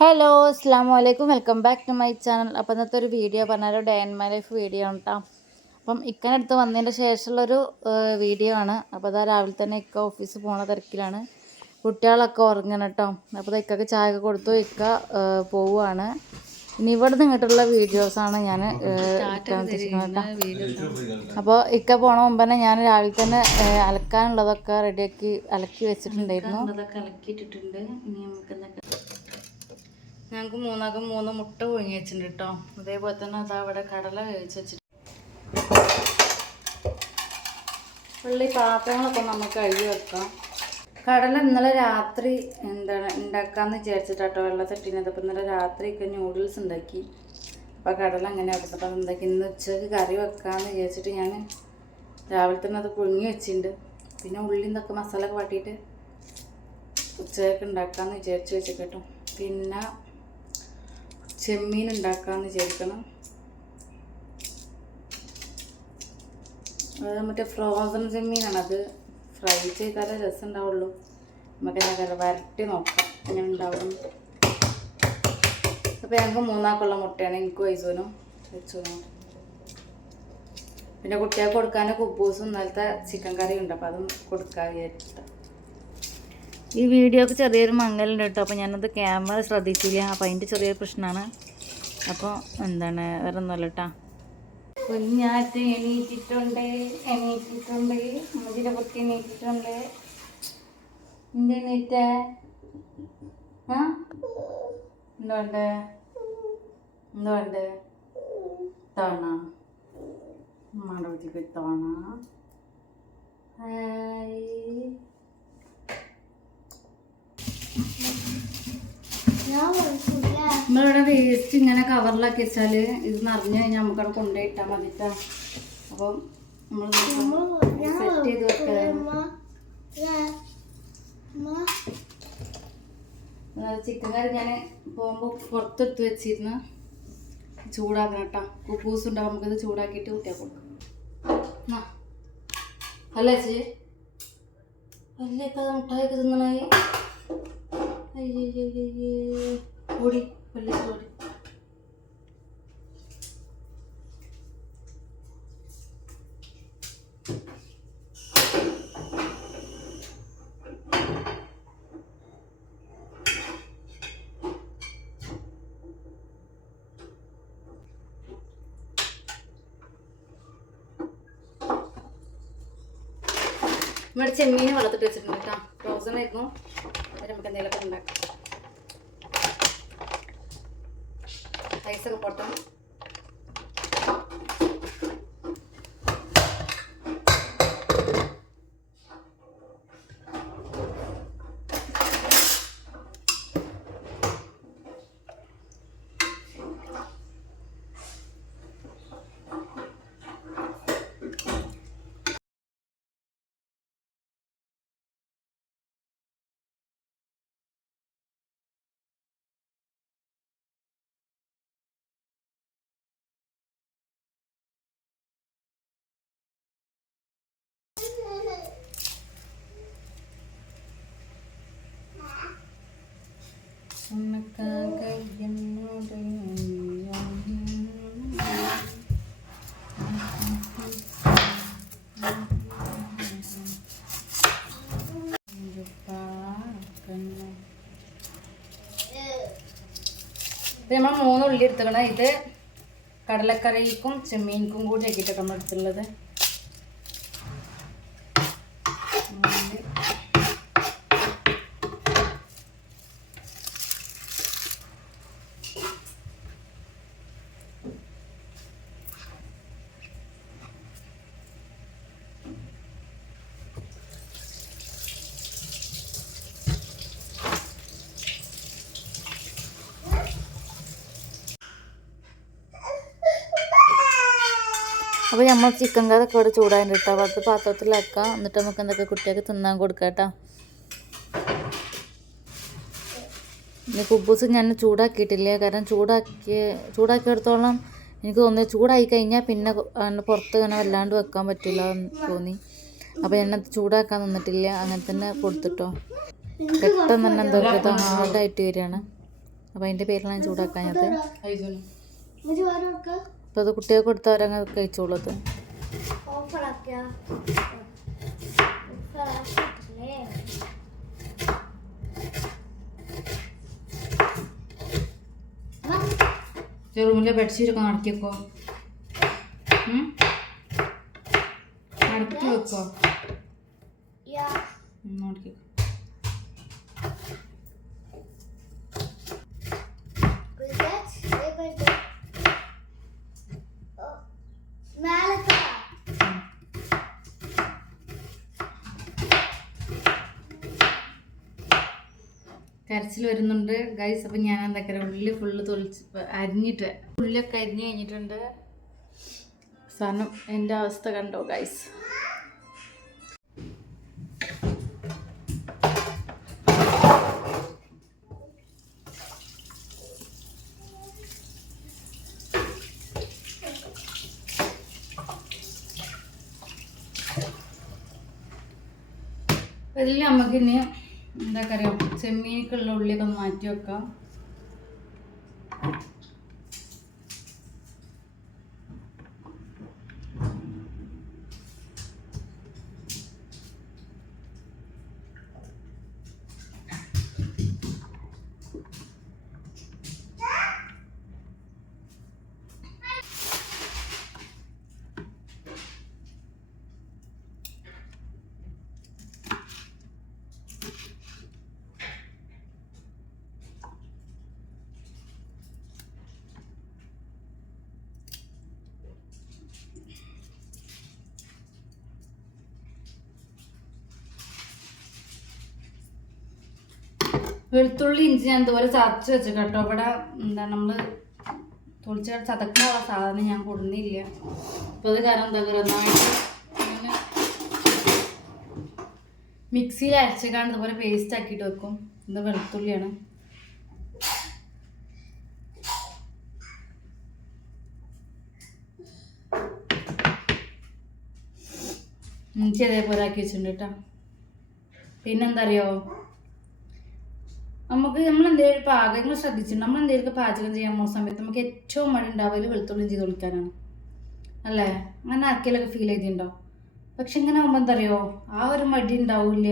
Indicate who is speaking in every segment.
Speaker 1: Hello അസ്സാം വലൈക്കും welcome back to my channel അപ്പോൾ ഇന്നത്തെ ഒരു വീഡിയോ പറഞ്ഞാൽ day and my life video ആണ് കേട്ടോ അപ്പം ഇക്കനടുത്ത് വന്നതിന്റെ ശേഷമുള്ളൊരു വീഡിയോ ആണ്. അപ്പോൾ അതാ രാവിലെ തന്നെ ഇക്ക ഓഫീസ് പോണ തിരക്കിലാണ്. കുട്ടികളൊക്കെ ഉറങ്ങണം കേട്ടോ അപ്പോൾ അത് ഇക്കൊക്കെ ചായ ഒക്കെ കൊടുത്തു. ഇക്ക പോവുകയാണ് ഇനി ഇവിടെ ഇങ്ങോട്ടുള്ള വീഡിയോസാണ് ഞാൻ അപ്പോൾ ഇക്ക പോണ മുമ്പ് തന്നെ ഞാൻ രാവിലെ തന്നെ അലക്കാനുള്ളതൊക്കെ റെഡിയാക്കി അലക്കി വെച്ചിട്ടുണ്ടായിരുന്നു. അലക്കിയിട്ടിട്ടുണ്ട്. ഞങ്ങൾക്ക് മൂന്നാകും മൂന്ന് മുട്ട പുഴുങ്ങി വെച്ചിട്ടുണ്ട് കേട്ടോ അതേപോലെ തന്നെ അതാ അവിടെ കടല വേവിച്ച് വെച്ചിട്ട്. ഉള്ളി പാത്രങ്ങളൊക്കെ നമുക്ക് കഴുകി വെക്കാം. കടല ഇന്നലെ രാത്രി എന്താണ് ഉണ്ടാക്കാന്ന് വിചാരിച്ചിട്ടാട്ടോ തട്ടിനത് അപ്പം ഇന്നലെ രാത്രി ഒക്കെ ന്യൂഡിൽസ് ഉണ്ടാക്കി. അപ്പോൾ കടല അങ്ങനെ എടുത്തപ്പോൾ അപ്പം എന്താക്കി ഇന്ന് ഉച്ചയ്ക്ക് കറി വെക്കാമെന്ന് വിചാരിച്ചിട്ട് ഞാൻ രാവിലെ തന്നെ അത് പുഴുങ്ങി വെച്ചിട്ടുണ്ട്. പിന്നെ ഉള്ളി ഇതൊക്കെ മസാല ഒക്കെ വാട്ടിയിട്ട് ഉച്ചയ്ക്ക് ഉണ്ടാക്കാമെന്ന് വിചാരിച്ച് വെച്ചിട്ട് കേട്ടോ പിന്നെ ചെമ്മീൻ ഉണ്ടാക്കാമെന്ന് വിചാരിക്കണം. അത് മറ്റേ ഫ്രോസൺ ചെമ്മീനാണ്. അത് ഫ്രൈ ചെയ്താലേ രസം ഉണ്ടാവുള്ളൂ നമുക്ക് എന്താ വരട്ടി നോക്കാം എങ്ങനെ ഉണ്ടാവും അപ്പോൾ ഞങ്ങൾക്ക് മൂന്നാക്കുള്ള മുട്ടയാണ്. എനിക്ക് വൈസൂനും വെച്ചൂനും പിന്നെ കുട്ടികൾക്ക് കൊടുക്കാൻ കുബൂസും ഇന്നലത്തെ ചിക്കൻ കറിയും ഉണ്ട്. അപ്പോൾ അതും കൊടുക്കാൻ വിചാരിച്ചിട്ട്. ഈ വീഡിയോക്ക് ചെറിയൊരു മങ്ങലുണ്ട് കേട്ടോ. അപ്പോൾ ഞാനത് ക്യാമറ ശ്രദ്ധിച്ചില്ല. അപ്പോൾ അതിന്റെ ചെറിയൊരു പ്രശ്നമാണ്. അപ്പോൾ എന്താണ്? വേറെ ഒന്നുമല്ല കേട്ടോ. കുഞ്ഞാറ്റ് എണീറ്റിട്ടുണ്ട്. എണീറ്റിട്ടുണ്ട്. മുതിരെ കുട്ടി എണീറ്റിട്ടുണ്ട്. എന്ത് എണീറ്റ? എന്തുകൊണ്ട് എന്തുകൊണ്ട് തോണ കുട്ടിക്ക് തോണ ഹായ്. നമ്മളിവിടെ വേസ്റ്റ് ഇങ്ങനെ കവറിലാക്കി വെച്ചാൽ ഇത് നിറഞ്ഞു കഴിഞ്ഞാൽ നമുക്കവിടെ കൊണ്ടുപോയിട്ടാൽ മതി. അപ്പം നമ്മൾ സെറ്റ് ചെയ്ത് വെക്കാം ചിക്കൻ കറി ഞാൻ പോകുമ്പോൾ പുറത്തെടുത്ത് വെച്ചിരുന്ന് ചൂടാക്കണം കേട്ടോ കുപ്പൂസ് ഉണ്ടാവും നമുക്കത് ചൂടാക്കിയിട്ട് കുട്ടിയാൽ കൊടുക്കാം. അല്ലേ ചേച്ചി അല്ലേ ഇപ്പം മുട്ടായൊക്കെ തിന്നണേ. ഓടി പള്ളിക്ക് ഓടി. നമ്മുടെ ചെമ്മീൻ വളർത്തിട്ട് വെച്ചിട്ടുണ്ട് കേട്ടോ. ഫ്രോസൺ ആയിരുന്നു. അത് നമുക്ക് എന്തെങ്കിലുമൊക്കെ ഉണ്ടാക്കാം. റൈസൊക്കെ പൊട്ടും. ഉണക്കാക എന്നോട് ഇത് നമ്മൾ മൂന്ന് ഉള്ളി എടുത്തുക്കണം ഇത് കടലക്കറിക്കും ചെമ്മീൻക്കും കൂടി ആക്കിയിട്ടൊക്കെ നമ്മൾ എടുത്തുള്ളത് ഉള്ളി. അപ്പോൾ നമ്മൾ ചിക്കൻ കറിയൊക്കെ ഇവിടെ ചൂടാൻ കേട്ടോ. അപ്പോൾ പാത്രത്തിലാക്കാം എന്നിട്ട് നമുക്ക് എന്തൊക്കെ കുട്ടിയൊക്കെ തിന്നാൻ കൊടുക്കാം കേട്ടോ. ഇനി കുബൂസ് ഞാൻ ചൂടാക്കിയിട്ടില്ല? കാരണം ചൂടാക്കി ചൂടാക്കിയെടുത്തോളം എനിക്ക് തോന്നി ചൂടായി കഴിഞ്ഞാൽ പിന്നെ പുറത്ത് ഇങ്ങനെ വല്ലാണ്ട് വെക്കാൻ പറ്റില്ല എന്ന് തോന്നി. അപ്പോൾ ഞാൻ ചൂടാക്കാൻ നിന്നിട്ടില്ല. അങ്ങനെ തന്നെ കൊടുത്തിട്ടോ. പെട്ടെന്ന് തന്നെ എന്തൊക്കെ ഹാർഡായിട്ട് വരികയാണ്.
Speaker 2: അപ്പോൾ അതിന്റെ പേരിലാണ് ചൂടാക്കാഞ്ഞത്. അപ്പോൾ അത് കുട്ടികൾക്ക് കൊടുത്താൽ അവരങ്ങ് കഴിച്ചോളൂ അത്.
Speaker 1: റൂമിലെ ബെഡ്ഷീറ്റൊക്കെ നടത്തിയേക്കോ നടത്തി വെക്കോ. കരച്ചിൽ വരുന്നുണ്ട്. ഗൈസ് അപ്പം ഞാൻ എന്താ ഉള്ളി ഫുള്ള് തൊളിച്ച് അരിഞ്ഞിട്ട് ഉള്ളിയൊക്കെ അരിഞ്ഞ് കഴിഞ്ഞിട്ടുണ്ട്. സാധനം എന്റെ അവസ്ഥ കണ്ടോ ഗൈസ് ഇതിൽ നമുക്കിനി എന്താ പറയുക ചെമ്മീനിക്കുള്ള ഉള്ളിയൊക്കെ ഒന്ന് മാറ്റി വെക്കാം വെളുത്തുള്ളി ഇഞ്ചി ഞാൻ ഇതുപോലെ ചതച്ച് വെച്ചു കേട്ടോ ഇവിടെ എന്താ നമ്മൾ തൊളിച്ച ചതക്കാനുള്ള സാധനം ഞാൻ കൊടുന്നില്ല. അപ്പോൾ അത് കാരണം എന്താ പറയുക മിക്സിയിൽ അരച്ചേക്കാണ്ട് ഇതുപോലെ പേസ്റ്റ് ആക്കിയിട്ട് വെക്കും. ഇത് വെളുത്തുള്ളിയാണ്. ഇഞ്ചി അതേപോലെ ആക്കി വെച്ചിട്ടുണ്ട് കേട്ടോ. പിന്നെന്താ അറിയോ നമുക്ക് നമ്മൾ എന്തെങ്കിലും പാകങ്ങൾ ശ്രദ്ധിച്ചിട്ടുണ്ട്? നമ്മൾ എന്തെങ്കിലും പാചകം ചെയ്യാൻ പോകുന്ന സമയത്ത് നമുക്ക് ഏറ്റവും മഴ ഉണ്ടാവൽ വെളുത്തുള്ളി ചെയ്ത് കൊടുക്കാനാണ് അല്ലേ? അങ്ങനെ ആർക്കെങ്കിലൊക്കെ ഫീൽ ചെയ്തിട്ടുണ്ടോ? പക്ഷെ ഇങ്ങനെ ആകുമ്പോൾ എന്തറിയോ? ആ ഒരു മടി ഉണ്ടാവില്ല.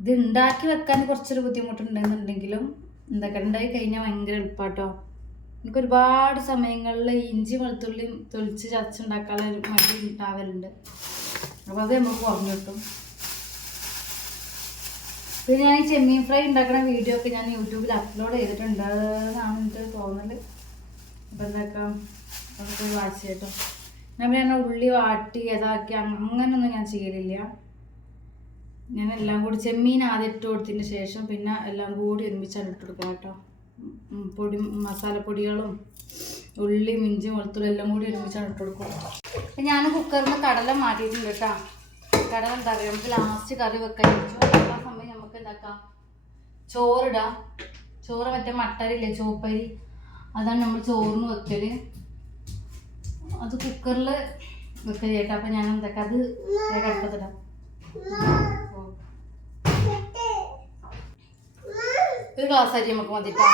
Speaker 1: ഇത് ഉണ്ടാക്കി വെക്കാൻ കുറച്ചൊരു ബുദ്ധിമുട്ടുണ്ടെന്നുണ്ടെങ്കിലും എന്തൊക്കെ ഉണ്ടായി കഴിഞ്ഞാൽ ഭയങ്കര എളുപ്പാട്ടോ. എനിക്ക് ഒരുപാട് സമയങ്ങളിൽ ഇഞ്ചി വെളുത്തുള്ളി തൊളിച്ച് ചതച്ചുണ്ടാക്കാനുള്ള ഒരു മടി ഉണ്ടാവലുണ്ട്. അപ്പോൾ അത് നമുക്ക് കുറഞ്ഞു കിട്ടും. പിന്നെ ഞാൻ ഈ ചെമ്മീൻ ഫ്രൈ ഉണ്ടാക്കുന്ന വീഡിയോ ഒക്കെ ഞാൻ യൂട്യൂബിൽ അപ്ലോഡ് ചെയ്തിട്ടുണ്ട് അതാണ് എനിക്ക് തോന്നൽ. അപ്പം എന്താക്കാം അതൊക്കെ വാച്ച് ചെയ്യട്ടോ ഞാൻ പിന്നെ ഉള്ളി വാട്ടി ഇതാക്കി അങ്ങനെയൊന്നും ഞാൻ ചെയ്യലില്ല. ഞാൻ എല്ലാം കൂടി ചെമ്മീൻ ആദ്യം ഇട്ട് കൊടുത്തതിന് ശേഷം പിന്നെ എല്ലാം കൂടി ഒരുമിച്ചാണ് ഇട്ട് കൊടുക്കുക കേട്ടോ. പൊടി മസാലപ്പൊടികളും ഉള്ളി മിഞ്ചി വെളുത്തുള്ളി എല്ലാം കൂടി ഒരുമിച്ചാണ് ഇട്ട് കൊടുക്കുക ഞാൻ കുക്കറിൽ കടല മാറ്റിയിട്ടുണ്ട് കേട്ടോ. കടല എന്താ പറയുക നമുക്ക് ലാസ്റ്റ് കറി വെക്കാൻ സമയം നമുക്ക് എന്താക്കാം? ചോറിടാം. ചോറ് മറ്റേ മട്ടരില്ലേ ചോപ്പരി അതാണ് നമ്മൾ ചോറിന് വെക്കൽ. അത് കുക്കറിൽ വെക്കൽ ചേട്ടാ അപ്പം ഞാൻ എന്താക്കാം? അത് അടുപ്പത്തിടാം. ഒരു ഗ്ലാസ് അരി നമുക്ക് മതിട്ടാ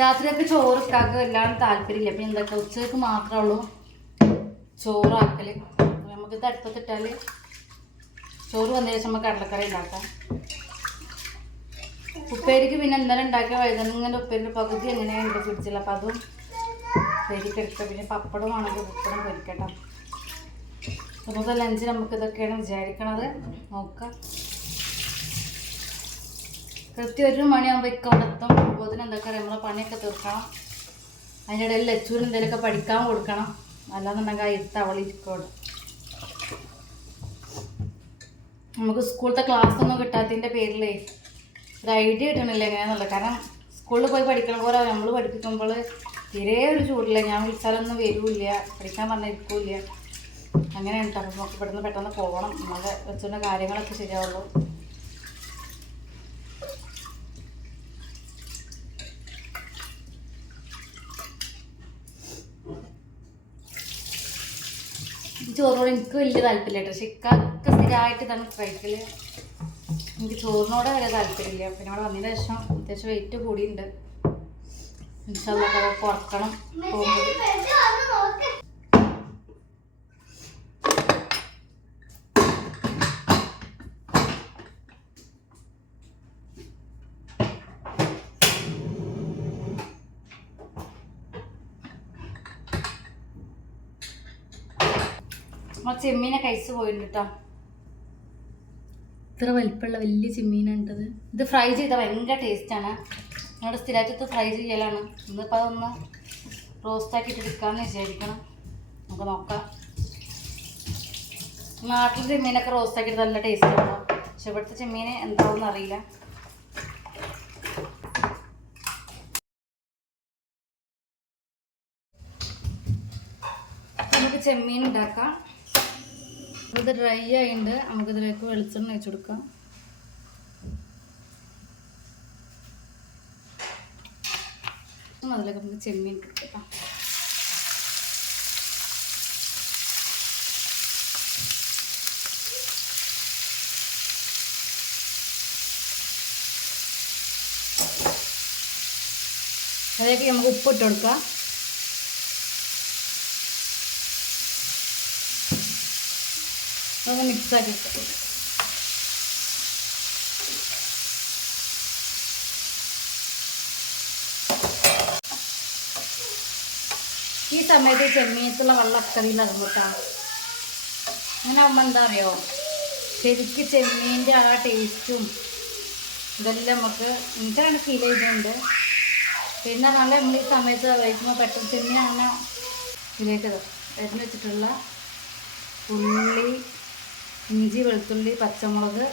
Speaker 1: രാത്രിയൊക്കെ ചോറ് ഇക്കാക്ക് വല്ലാണ്ട് താല്പര്യമില്ല. അപ്പം എന്താക്കാം? ഉച്ചയ്ക്ക് മാത്രമേ ഉള്ളൂ ചോറാക്കൽ. നമുക്ക് ഇത് അടുപ്പത്തിട്ടാൽ ചോറ് വന്ന ശേഷം നമുക്ക് കടലക്കറി ഉണ്ടാക്കാം. ഉപ്പേരിക്ക് പിന്നെ ഇന്നലെ ഉണ്ടാക്കിയ വഴുതനങ്ങന്റെ ഉപ്പേരിന്റെ പകുതി എങ്ങനെയുണ്ട് ഫ്രിഡ്ജിൽ അപ്പം അതും പെരിക്കെടുക്ക പിന്നെ പപ്പടം ആണെങ്കിൽ പപ്പടം പൊരിക്കട്ടോ. അപ്പോൾ ലഞ്ച് നമുക്ക് ഇതൊക്കെയാണ് വിചാരിക്കണത്. നോക്കാം. കൃത്യം ഒരു മണിയാകുമ്പോൾ ഇക്ക അവിടെ എത്തും. അപ്പോൾ എന്തൊക്കെ അറിയാം. നമ്മളെ പണിയൊക്കെ തീർക്കണം. അതിന്റെ ഇടയിൽ ലച്ചൂരിന് എന്തെങ്കിലുമൊക്കെ പഠിക്കാൻ കൊടുക്കണം. അല്ലാന്നുണ്ടെങ്കിൽ ആ ഇരുത്ത് നമുക്ക് സ്കൂളത്തെ ക്ലാസ് ഒന്നും കിട്ടാത്തതിന്റെ പേരിലേ ഒരു ഐഡിയ കിട്ടണില്ല എങ്ങനെയാന്നുള്ളത്. കാരണം സ്കൂളിൽ പോയി പഠിക്കണ പോലെ നമ്മൾ പഠിപ്പിക്കുമ്പോൾ തീരെ ഒരു ചൂടില്ല. ഞാൻ വിളിച്ചാലൊന്നും വരില്ല. പഠിക്കാൻ പറഞ്ഞിരിക്കില്ല. അങ്ങനെയാണ് കേട്ടോ അപ്പോൾ നമുക്ക് ഇവിടുന്ന് പെട്ടെന്ന് പോകണം. നമ്മുടെ വെച്ചുള്ള കാര്യങ്ങളൊക്കെ ശരിയാവുള്ളൂ. ചോറിനോട് എനിക്ക് വലിയ താല്പര്യമില്ല പക്ഷെ ഇക്കൊക്കെ സ്ഥിരമായിട്ട് ഇതാണ് കഴിക്കൽ എനിക്ക് ചോറിനോട് വലിയ താല്പര്യമില്ല. പിന്നെ അവിടെ വന്നതിന് ശേഷം അത്യാവശ്യം വെയിറ്റ് കൂടിയുണ്ട് ഇൻഷാല്ലൊക്കെ കുറക്കണം. ചെമ്മീനെ കഴിച്ചു പോയിട്ടുണ്ട് കേട്ടോ ഇത്ര വലിപ്പമുള്ള വലിയ ചെമ്മീനാണിട്ടത്. ഇത് ഫ്രൈ ചെയ്താൽ ഭയങ്കര ടേസ്റ്റാണ് ഞങ്ങളുടെ സ്ഥിരമായിട്ട് ഫ്രൈ ചെയ്യലാണ്. ഇന്നിപ്പോൾ അതൊന്ന് റോസ്റ്റ് ആക്കിയിട്ട് എടുക്കാമെന്ന് വിചാരിക്കണം. നമുക്ക് നോക്കാം. നാട്ടിൽ ചെമ്മീനൊക്കെ റോസ്റ്റ് ആക്കിയിട്ട് നല്ല ടേസ്റ്റ് ഉണ്ടാവും പക്ഷെ ഇവിടുത്തെ ചെമ്മീൻ എന്താവും അറിയില്ല. നമുക്ക് ചെമ്മീൻ ഉണ്ടാക്കാം. ഇത് ഡ്രൈ ആയിട്ടുണ്ട് നമുക്കിതിലേക്ക് വെളിച്ചെണ്ണ വെച്ച് കൊടുക്കാം. അതിലേക്ക് നമുക്ക് ചെമ്മീൻ കൊടുക്കാം. അതിലേക്ക് നമുക്ക് ഉപ്പ് ഇട്ട് കൊടുക്കാം. അതൊന്ന് മിക്സ് ആക്കി ഇട്ട് ഈ സമയത്ത് ചെമ്മീനത്തുള്ള വെള്ളമൊക്കെ അതിൽ ഇറങ്ങിട്ടാണ് അങ്ങനെ ആകുമ്പോൾ എന്താ അറിയോ? ശരിക്ക് ചെമ്മീന്റെ ആ ടേസ്റ്റും ഇതെല്ലാം നമുക്ക് എനിക്കാണ് ഫീൽ ചെയ്തിട്ടുണ്ട് പിന്നെ നല്ല നമ്മൾ ഈ സമയത്ത് കഴിക്കുമ്പോൾ പെട്ടെന്ന് ചെമ്മീൻ അങ്ങനെ ഇതിലേക്ക് വരുന്ന വെച്ചിട്ടുള്ള ഉള്ളി ഇഞ്ചി വെളുത്തുള്ളി പച്ചമുളക്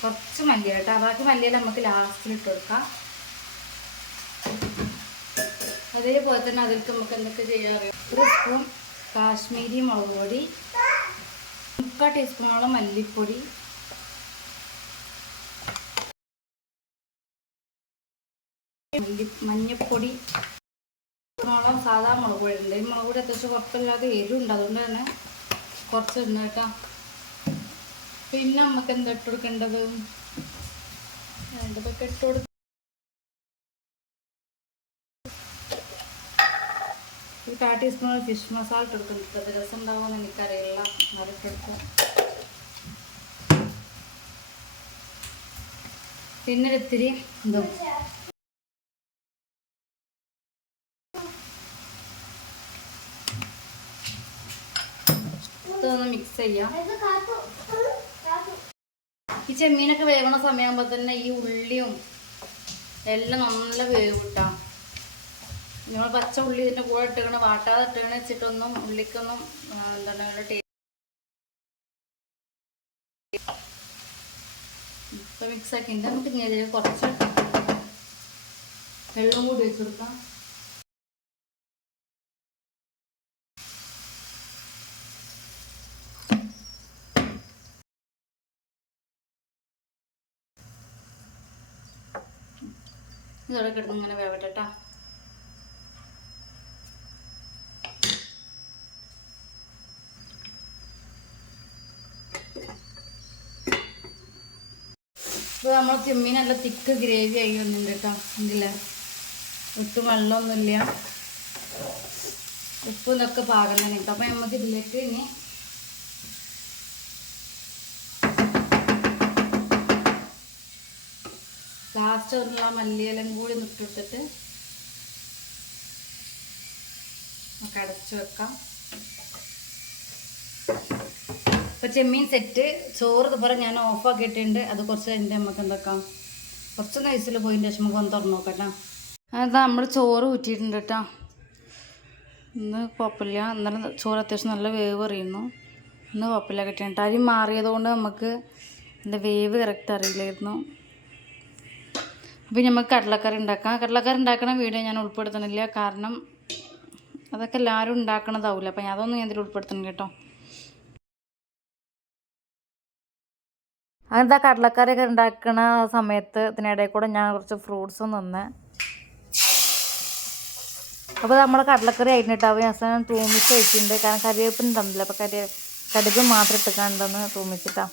Speaker 1: കുറച്ച് മല്ലി കേട്ടോ ബാക്കി മല്ലിയില നമുക്ക് ലാസ്റ്റിൽ ഇട്ട് കൊടുക്കാം. അതേപോലെ തന്നെ അതിലേക്ക് നമുക്ക് എന്തൊക്കെ ചെയ്യാൻ അറിയാം? ഒരു സ്പൂൺ കാശ്മീരി മുളക് പൊടി മുക്കാൽ ടീസ്പൂണോളം മല്ലിപ്പൊടി മല്ലി മഞ്ഞപ്പൊടി മുളകും സാധാ മുളക് പൊടി ഉണ്ട്. ഈ മുളക് പൊടി അത്യാവശ്യം കുഴപ്പമില്ലാതെ എരിവുണ്ട്. അതുകൊണ്ട് തന്നെ കുറച്ച് ഇടണം കേട്ടോ. പിന്നെ നമുക്ക് എന്താ ഇട്ട് കൊടുക്കേണ്ടത്? വേണ്ടതൊക്കെ ഇട്ട് കൊടുക്കും കാ ടീസ്പൂൺ ഫിഷ് മസാല ഇട്ട് കൊടുക്കുന്നുണ്ട് അത് രസം ഉണ്ടാവുമെന്ന് എനിക്കറിയില്ല. എന്നാലും പിന്നെ ഒരു ഇത്തിരി ഇതും ഇതൊന്ന് മിക്സ് ചെയ്യാം ഈ ചെമ്മീനൊക്കെ വേവണ സമയമാകുമ്പോൾ തന്നെ ഈ ഉള്ളിയും എല്ലാം നല്ല വേവ് കിട്ടാം നമ്മൾ പച്ച ഉള്ളി ഇതിന്റെ കൂടെ ഇട്ടുകണ വാട്ടാതെ ഇട്ടുകണ വെച്ചിട്ടൊന്നും ഉള്ളിക്കൊന്നും എന്താണ് ടേസ്റ്റ് ഇപ്പം മിക്സ് ആക്കിയിട്ട് നമുക്ക് ഇതിൽ കുറച്ച് വെള്ളം കൂടി വെച്ച് കൊടുക്കാം. ഇതോടെ കിടന്ന് ഇങ്ങനെ വേവട്ടെ ഇപ്പോൾ നമ്മൾ ചെമ്മീൻ നല്ല തിക്ക് ഗ്രേവി ആയി വന്നിട്ടുണ്ട് കേട്ടോ ഇതിൽ ഒട്ടും വെള്ളമൊന്നുമില്ല. ഉപ്പ് ഇതൊക്കെ പാകം തന്നെ കേട്ടോ അപ്പൊ നമുക്ക് ഇതിലേക്ക് ഇനി ലാസ്റ്റ് ഉള്ള മല്ലിയിലും കൂടി നിട്ടിട്ടിട്ട് നമുക്ക് അടച്ചു വെക്കാം. ഇപ്പൊ ചെമ്മീൻ സെറ്റ് ചോറ് ഇതുപോലെ ഞാൻ ഓഫ് ആക്കിയിട്ടുണ്ട് അത് കുറച്ച് കഴിഞ്ഞിട്ട് നമുക്ക് എന്താക്കാം കുറച്ചൊന്ന് വയസ്സിൽ പോയതിന്റെ ശേഷം നമുക്ക് ഒന്ന് തുറന്നു നോക്കട്ടോ അതാ നമ്മൾ ചോറ് ഊറ്റിയിട്ടുണ്ട് കേട്ടോ. ഇന്ന് കുഴപ്പമില്ല. ഇന്നലെ ചോറ് അത്യാവശ്യം നല്ല വേവ് അറിയുന്നു. ഇന്ന് കുഴപ്പമില്ല കിട്ടിയിട്ടുണ്ട് അരി മാറിയതുകൊണ്ട് നമുക്ക് എന്റെ വേവ് കറക്റ്റ് അറിയില്ലായിരുന്നു. അപ്പം നമുക്ക് കടലക്കറി ഉണ്ടാക്കാം. കടലക്കറി ഉണ്ടാക്കുന്ന വീഡിയോ ഞാൻ ഉൾപ്പെടുത്തണില്ല കാരണം അതൊക്കെ എല്ലാവരും ഉണ്ടാക്കണതാവില്ല അപ്പം അതൊന്നും ഞാൻ ഇതിൽ ഉൾപ്പെടുത്തണം കേട്ടോ.
Speaker 2: അങ്ങനത്തെ കടലക്കറിയൊക്കെ ഉണ്ടാക്കുന്ന സമയത്ത് ഇതിനിടയിൽ കൂടെ ഞാൻ കുറച്ച് ഫ്രൂട്ട്സും നിന്ന്. അപ്പോൾ നമ്മൾ കടലക്കറി ആയിട്ടുണ്ടാവും അവസാനം തൂമിച്ച് വെച്ചിട്ടുണ്ട്. കാരണം കറിവേപ്പിന് തന്നില്ല. അപ്പോൾ കറി കടുക് മാത്രം ഇട്ടിക്കാണ്ടെന്ന്
Speaker 1: അതിലേക്ക്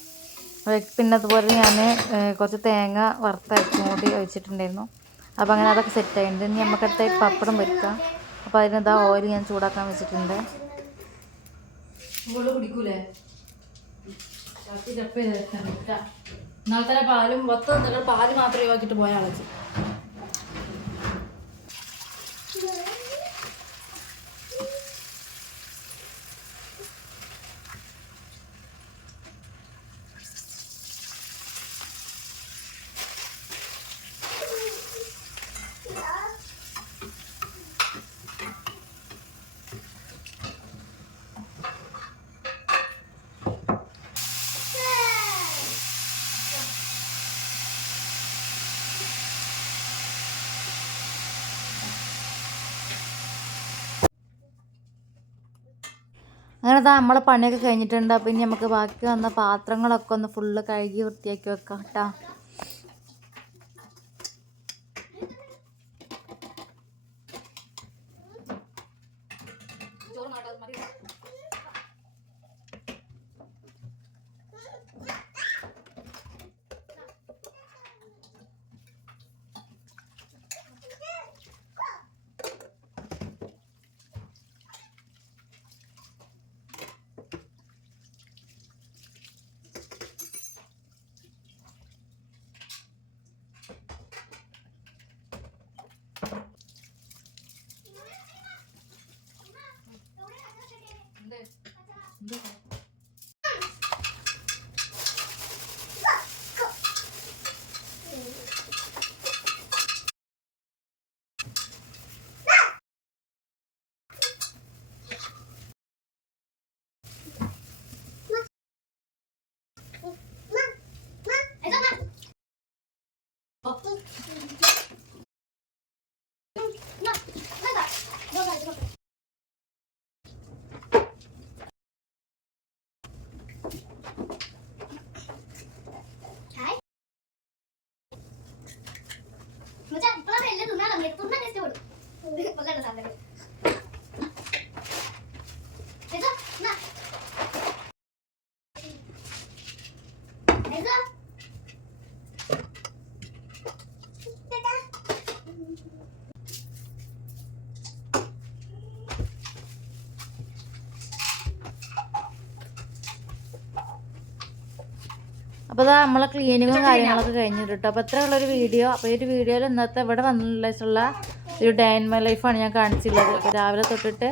Speaker 1: പിന്നെ അതുപോലെ ഞാൻ കുറച്ച് തേങ്ങ വറുത്ത കൂടി ഒഴിച്ചിട്ടുണ്ടായിരുന്നു. അപ്പോൾ അങ്ങനെ അതൊക്കെ സെറ്റ് ആയിട്ടുണ്ട് ഇനി നമുക്കടുത്ത പപ്പടം പൊരിക്കാം. അപ്പോൾ അതിനെന്താ ഓയിൽ ഞാൻ ചൂടാക്കാൻ വെച്ചിട്ടുണ്ട്.
Speaker 3: കുടിക്കൂലേ? ചപ്പ് ഇന്നാളത്തെ പാലും പത്ത് പാൽ മാത്രം ഒഴിവാക്കിയിട്ട് പോയ ആളച്ച്
Speaker 1: അങ്ങനെ താ നമ്മളെ പണിയൊക്കെ കഴിഞ്ഞിട്ടുണ്ട്. പിന്നെ ഇനി നമുക്ക് ബാക്കി വന്ന പാത്രങ്ങളൊക്കെ ഒന്ന് ഫുള്ള് കഴുകി വൃത്തിയാക്കി വെക്കാം കേട്ടോ
Speaker 2: മച്ചാ ഇപ്പോഴാണ് എല്ലാം തിന്നാൻ തുടങ്ങിയത് തിന്നാൻ ടേസ്റ്റ് കൊടുക്കും ഇപ്പോഴാണ് സാധനം ചേച്ചാ എന്നാ ചേച്ചാ ചേട്ടാ
Speaker 1: അപ്പോൾ അതാ നമ്മളെ ക്ലീനിങ്ങും കാര്യങ്ങളൊക്കെ കഴിഞ്ഞിട്ട് കേട്ടോ അപ്പോൾ ഇത്ര ഉള്ളൊരു വീഡിയോ. അപ്പോൾ ഈ ഒരു വീഡിയോയിൽ ഇന്നത്തെ ഇവിടെ വന്നിട്ടുള്ള ഒരു ഡേ ഇൻ മൈ ലൈഫാണ് ഞാൻ കാണിച്ചിട്ടുള്ളത്. അപ്പോൾ രാവിലെ തൊട്ടിട്ട്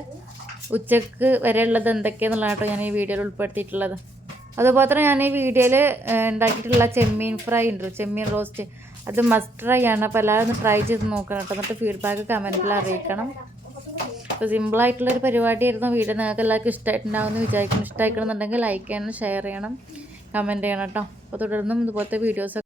Speaker 1: ഉച്ചയ്ക്ക് വരെ ഉള്ളത് എന്തൊക്കെയാണെന്നുള്ളതാണ് കേട്ടോ ഞാൻ ഈ വീഡിയോയിൽ ഉൾപ്പെടുത്തിയിട്ടുള്ളത്. അതുപോലെ തന്നെ ഞാൻ ഈ വീഡിയോയിൽ ഉണ്ടാക്കിയിട്ടുള്ള ചെമ്മീൻ ഫ്രൈ ഉണ്ട്. ചെമ്മീൻ റോസ്റ്റ്. അത് മസ്റ്റ് ട്രൈ ആണ്. അപ്പോൾ എല്ലാവരും ഒന്ന് ട്രൈ ചെയ്ത് നോക്കണം കേട്ടോ. എന്നിട്ട് ഫീഡ്ബാക്ക് കമന്റിൽ അറിയിക്കണം. അപ്പോൾ സിമ്പിളായിട്ടുള്ളൊരു പരിപാടിയായിരുന്നു. വീഡിയോ നിങ്ങൾക്ക് എല്ലാവർക്കും ഇഷ്ടമായിട്ടുണ്ടാവും എന്ന് വിചാരിക്കുന്നു. ഇഷ്ടമായിക്കണമെന്നുണ്ടെങ്കിൽ ലൈക്ക് ചെയ്യണം ഷെയർ ചെയ്യണം. കമന്റ് ചെയ്യണം കേട്ടോ. അപ്പോൾ തുടർന്നും ഇതുപോലത്തെ വീഡിയോസ്